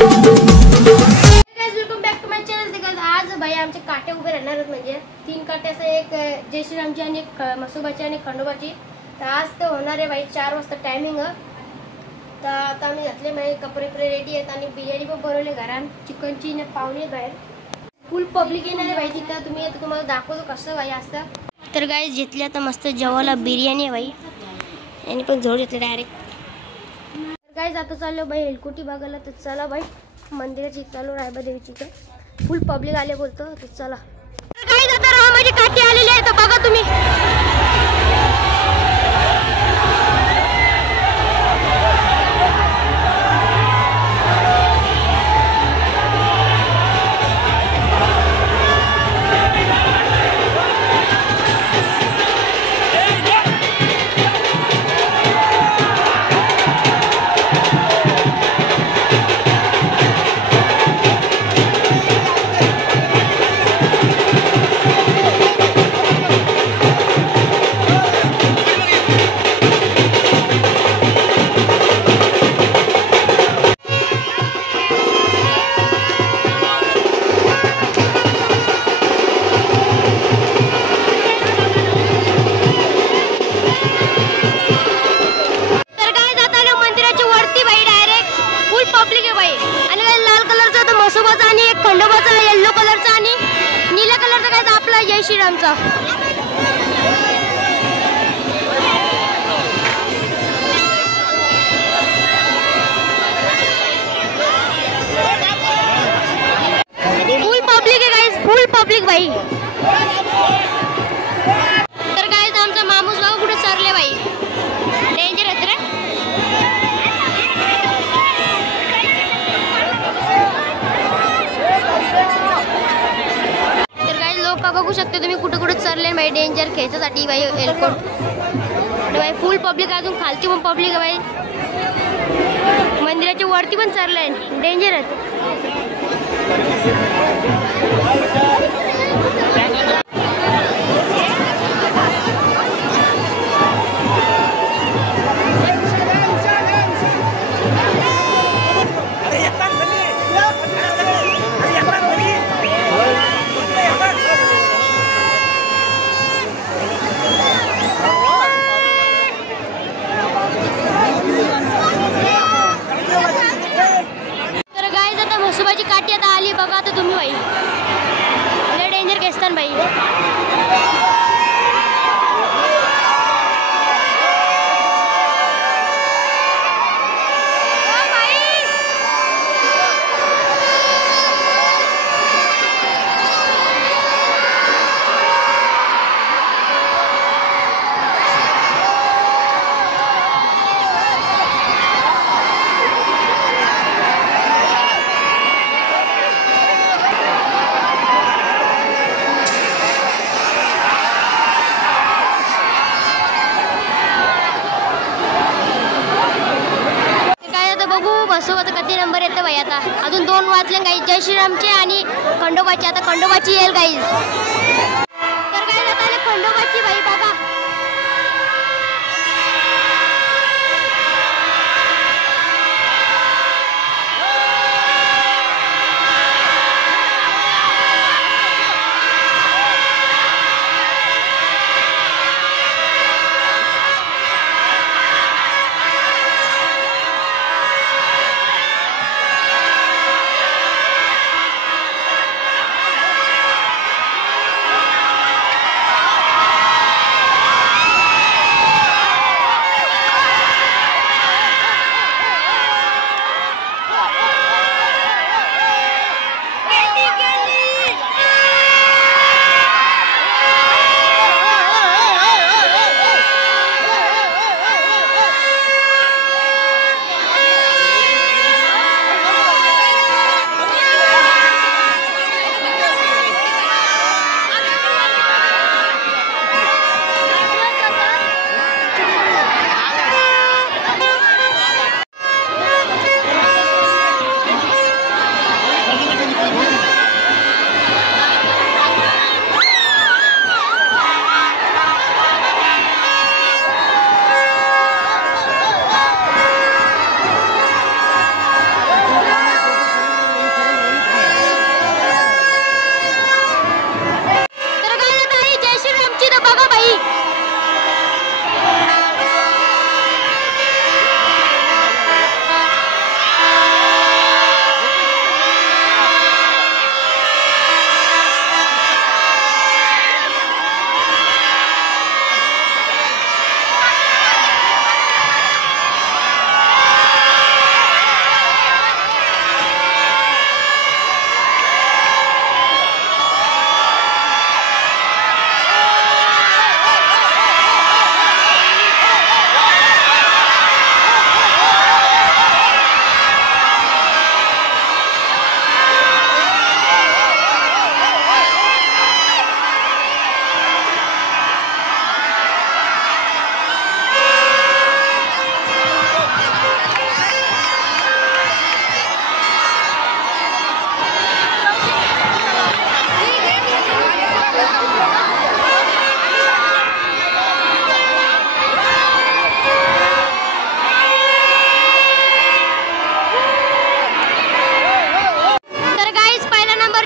Welcome back to my channel. आज भाई आमचे काटे उभे राहणार आहेत, म्हणजे 3 काटे असे, एक जय श्रीरामची आणि एक मसोबाची आणि खंडोबाची। तर आज तर होणार आहे भाई 4 वाजता टायमिंग। तर आता आम्ही घातले भाई कपडे रेडी आहेत आणि बिर्याणी पण बनवली घरात, चिकनची ने पावणे बाहेर फुल पब्लिक येणार आहे भाई तिथं। तुम्ही आता तुम्हाला दाखवतो कसं भाई असतं। तर गाईस घेतली आता मस्त जेवायला बिर्याणी आहे भाई, आणि पण झोड घेतले डायरेक्ट। गाईस आता चाललो भाई हेलकोटी बघायला। तर चला भाई मंदिराची चालू रायबा देवीची तर फुल पब्लिक आले बोलतो। तर चला गाईस आता रामाची काठी आलेली आहे, तर बघा तुम्ही। खंडोबाचा येलो कलरचा आणि नीला कलरचा काय आपला जय श्रीरामचा। फुल पब्लिक आहे गाइस, फुल पब्लिक भाई। तर गाइस आमचा मामूस भाऊ कुठे चालले भाई, डेंजर आहे रे। बघू शकता तुम्ही कुठे कुठे चढले भाई, डेंजर खेचासाठी भाई एअरपोर्ट भाई। फुल पब्लिक, अजून खालची पण पब्लिक आहे भाई, मंदिराच्या वरती पण चढलंय, डेंजर आहे। मसोबाची काठी आता आली बघा आता तुम्ही भाई, लय डेंजर केसतान भाई। मसोबाचा किती नंबर येते भाई, आता अजून 2 वाजले गाईस, जय श्रीरामचे आणि खंडोबाची। आता खंडोबाची येईल गाईस। तर गाईस आता आले खंडोबाची भाई बघा।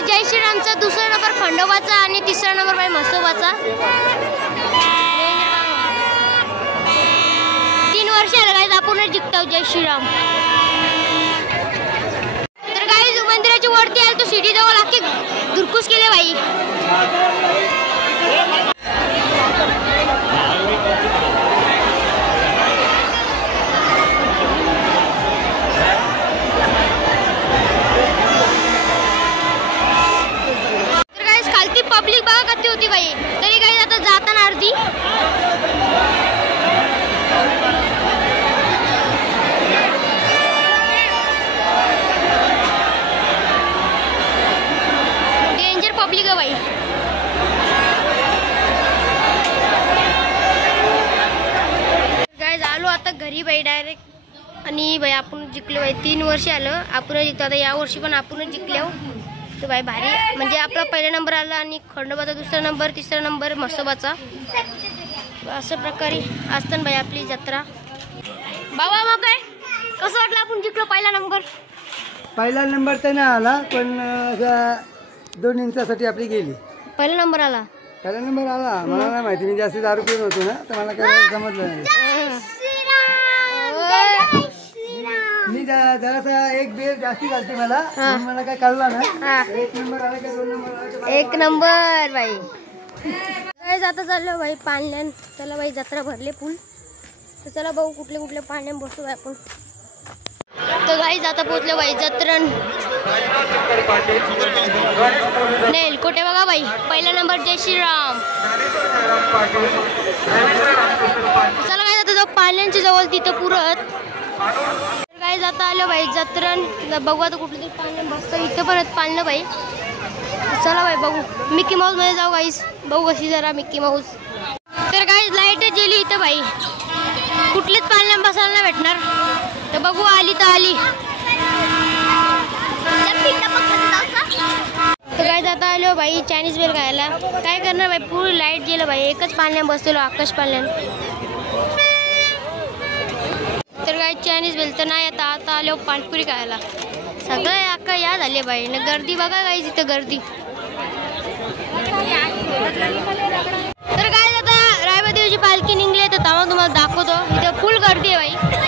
जय श्रीरामचा, दुसरा नंबर खंडोबाचा आणि तिसरा नंबर बाई म्हसोबाचा. 3 वर्ष आलं गाईज आपण जिंकतो. जय श्रीराम. तर गाईज मंदिराच्या वरती आलो तो सिटी जवळ अख्खे दुरकुस केले बाई. पब्लिक बघा किती होती बाई. तरी काही आता जाताना अर्धी. डेंजर पब्लिक आहे बाई. गाईज आलो आता घरी बाई डायरेक्ट. आणि बाई आपण जिंकलो बाई. 3 वर्ष आलं आपण जिंकतो. आता या वर्षी पण आपण जिंकलो तर बाई भारी. म्हणजे आपला पहिला नंबर आला आणि खंडोबाचा दुसरा नंबर, तिसरा नंबर म्हसोबाचा. अशा प्रकारे असताना बाई आपली जत्रा. बाबा मग काय कसं वाटलं आपण जिंकलो पहिला नंबर? पहिला नंबर तर नाही आला पण 2 इंचासाठी आपली गेली. पहिला नंबर आला. पहिला नंबर आला मला नाही माहिती. मी जास्त दारू पिऊन होतो ना तर मला काय समजलं नाही. मी जरासा एक बेर जास्ती घालते मला मला काय कळलं ना. 1 नंबर आला का 2 नंबर आला. 1 नंबर बाई. काय जाता चाललो बाई पाण्यान. चला बाई जत्रा भरले फुल. तर चला भाऊ कुठले कुठले पाण्यात बसू बाई आपण. तर गाई जाता पोचलो बाई जत्रण. नेल कोटे बघा बाई. पहिला नंबर जय श्रीराम. चला काय जाता जाऊ पाण्याच्या जवळ तिथं पुरत. काय जाता आलं बाई जत्रण. बघू आता कुठलं तरी पाण्यात बसतं. इथं परत पाळणं बाई. चला बाई बघू मिकी माऊस मध्ये जाऊ गाईस. बघू कशी जरा मिकी माऊस. तर गाईस लाईटच गेली इथं बाई. कुठलीच पाळण्यात बसायला नाही भेटणार. तर बघू आली तर आली. तर काय जाता आलो बाई चायनीज बेल खायला. काय करणार बाई पूर्ण लाईट गेलं बाई. एकच पाळण्यात बसलेलो आकाश पाळण्यात. तर काय चायनीज बेल तर नाही. आता आलो पाणीपुरी खायला. सगळं अक्का या झाले बाई. ना गर्दी बघा गाईस इथं गर्दी. तर काय आता रायबादेवीची पालखी निघली तर तेव्हा तुम्हाला दाखवतो. इथं फुल गर्दी आहे बाई.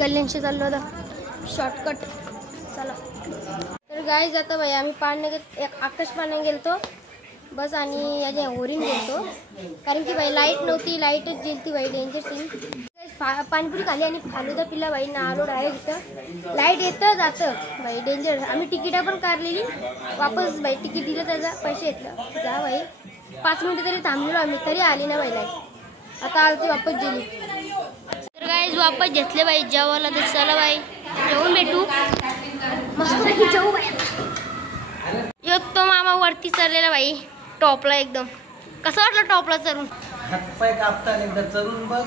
गल्ल्यांशी चाललो होता शॉर्टकट. चला तर गाई जाता बाई आम्ही पाण्यात एक आकाश पाण्यात गेलतो बस. आणि याच्या होरीन गेलतो कारण की बाई लाईट नव्हती. लाईटच गेलती बाई. Danger scene. पाणीपुरी खाली आणि फालुदा पिला बाई. ना आलो डायरेक्ट इथं. लाईट येतं जातं बाई डेंजर. आम्ही तिकीटा पण काढलेली वापस बाई. तिकीट दिलं त्याचा पैसे येतलं जा बाई. 5 मिनिटं तरी थांबलेलो आम्ही तरी आली ना बाई लाईट. आता आलती वापस गेली. तर गाईज वापस घेतले बाई जेवायला. तर चला बाई जेवून भेटू मस्त जेवू बाई. एक तो मामा वरती चढलेला बाई टॉपला एकदम. कसं वाटलं टॉपला चढून? हातपाय कापता एकदा चढून बघ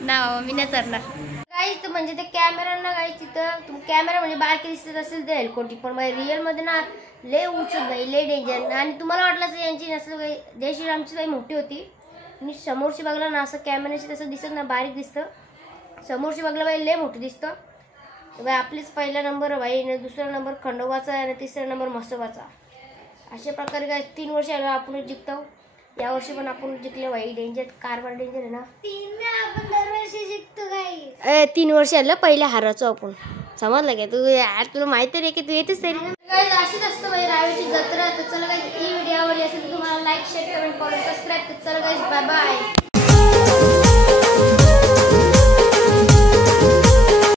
ना मी नाही चढणार गाईज. म्हणजे ते कॅमेरा गाईज तिथं कॅमेरा म्हणजे बारकी दिसत असेल ते हेलकोटी पण बाई रिअल मध्ये ना लय उंच बाई लय डेंजर. आणि तुम्हाला वाटलं यांची नसलं बाई जय श्रीरामची बाई मोठी होती. आणि समोरची बघला ना असं कॅमेऱ्याशी तसं दिसत ना बारीक दिसतं. समोरची बघला बाई लय मोठी दिसतं. बाई आपलीच पहिला नंबर बाई. दुसरा नंबर खंडोबाचा आणि तिसरा नंबर म्हसोबाचा. अशा प्रकारे काय 3 वर्ष आलो आपण जिंकतो. या वर्षी पण आपण जिंकले बाई. डेंजर कारभार डेंजर आहे ना. 3 दरवर्षी जिंकतो गाई. 3 वर्ष आलं पहिल्या हाराचो आपण. समजलं का तू? यार तुला माहिती आहे की तू येतेच तरी. अशीच असतं बाई रायबाची जत्रा. तर चला गाईज ही व्हिडिओ आवडली असेल तर तुम्हाला like share comment follow subscribe. तर चला गाईज बाय बाय.